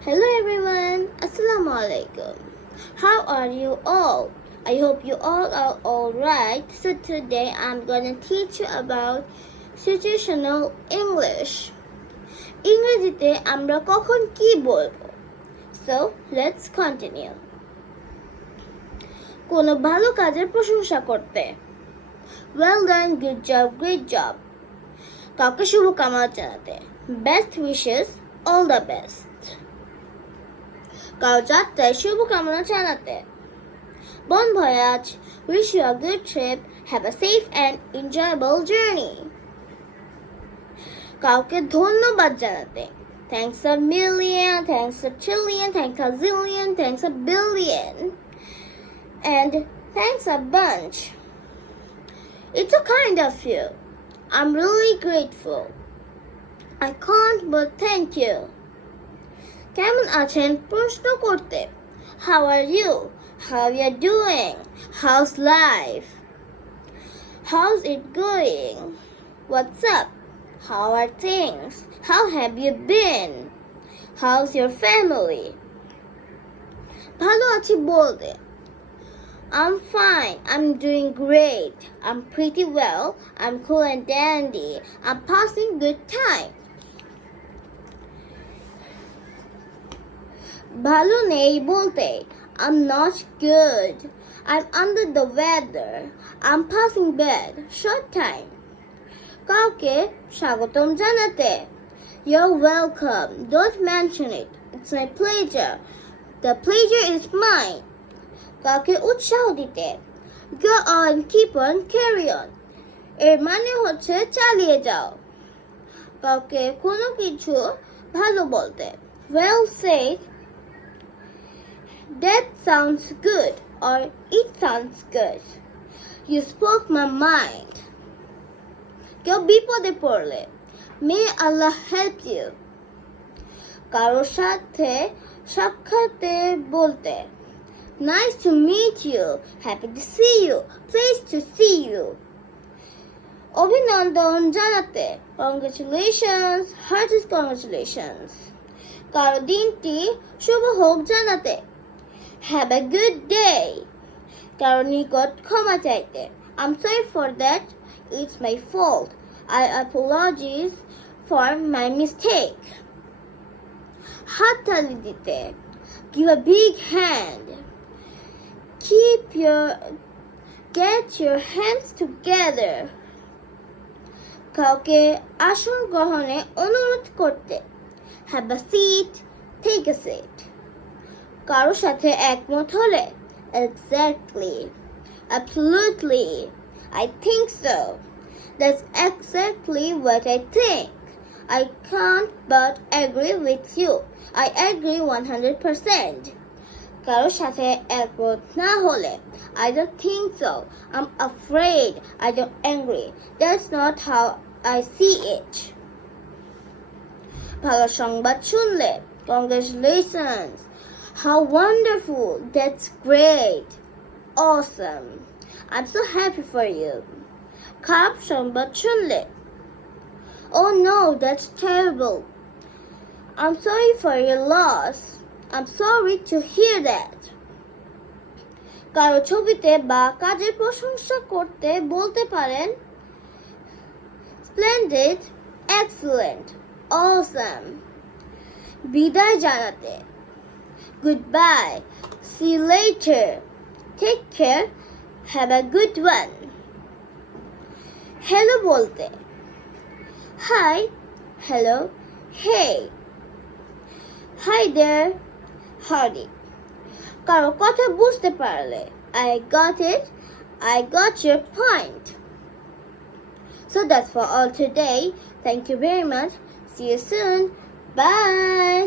Hello everyone, Assalamu alaikum. How are you all? I hope you all are alright. So today I'm gonna teach you about situational English. ইংরেজিতে আমরা কখন কি বলবো? So let's continue. কোনো ভালো কাজের প্রশংসা করতে। Well done, good job, great job. কাউকে শুভকামনা জানাতে। Best wishes, all the best. কারো যাত্রায় শুভকামনা জানাতে। Bon voyage, wish you a good trip, have a safe and enjoyable journey. কাউকে ধন্যবাদ জানাতে। Thanks a million, thanks a trillion, thanks a zillion, thanks a billion, and thanks a bunch. It's so kind of you. I'm really grateful. I can't but thank you. কেমন আছেন প্রশ্ন করতে। How are you? How you doing? How's life? How's it going? What's up? How are things? How have you been? How's your family? ভালো আছি বলতে। I'm fine. I'm doing great. I'm pretty well. I'm cool and dandy. I'm passing good time. ভালো নেই বলতে। I'm not good. I'm under the weather. I'm passing bad. Short time. কাউকে স্বাগতম জানাতে। You're welcome. Don't mention it. It's my pleasure. The pleasure is mine. কাউকে উৎসাহ দিতে। Go on, keep on, carry on. এর মানে হচ্ছে চালিয়ে যাও। কাউকে কোনো কিছু ভালো বলতে। Well said. That sounds good, or it sounds good. You spoke my mind. কেউ বিপদে পড়লে। May Allah help you. কারোর সাথে সাক্ষাতে বলতে। Nice to meet you. Happy to see you. Pleased to see you. অভিনন্দন জানাতে। Congratulations. Heartiest congratulations. কারো দিনটি শুভ হোক জানাতে। Have a good day. কারো নিকট ক্ষমা চাইতে। I'm sorry for that. It's my fault. I apologize for my mistake. হাততালি দিতে। Give a big hand. Get your hands together. কাউকে আসন গ্রহণে অনুরোধ করতে। Have a seat. Take a seat. কারোর সাথে একমত হলে। Exactly. Absolutely. I think so. That's exactly what I think. I can't but agree with you. I agree 100%. কারোর সাথে একমত না হলে। I don't think so. I'm afraid. I don't angry. That's not how I see it. ভালো সংবাদ শুনলে। Congratulations. How wonderful. That's great. Awesome. I'm so happy for you. খারাপ সংবাদ শুনলে। Oh no, that's terrible. I'm sorry for your loss. I'm sorry to hear that. কারো ছবিতে বা কাজের প্রশংসা করতে বলতে পারেন Splendid, excellent, awesome. বিদায় জানাতে। Goodbye. See you later. Take care. Have a good one. Hello বলতে। Hi, hello, hey. Hi there, howdy. কারো কথা বুঝতে পারলে। I got it. I got your point. So that's for all today. Thank you very much. See you soon. Bye.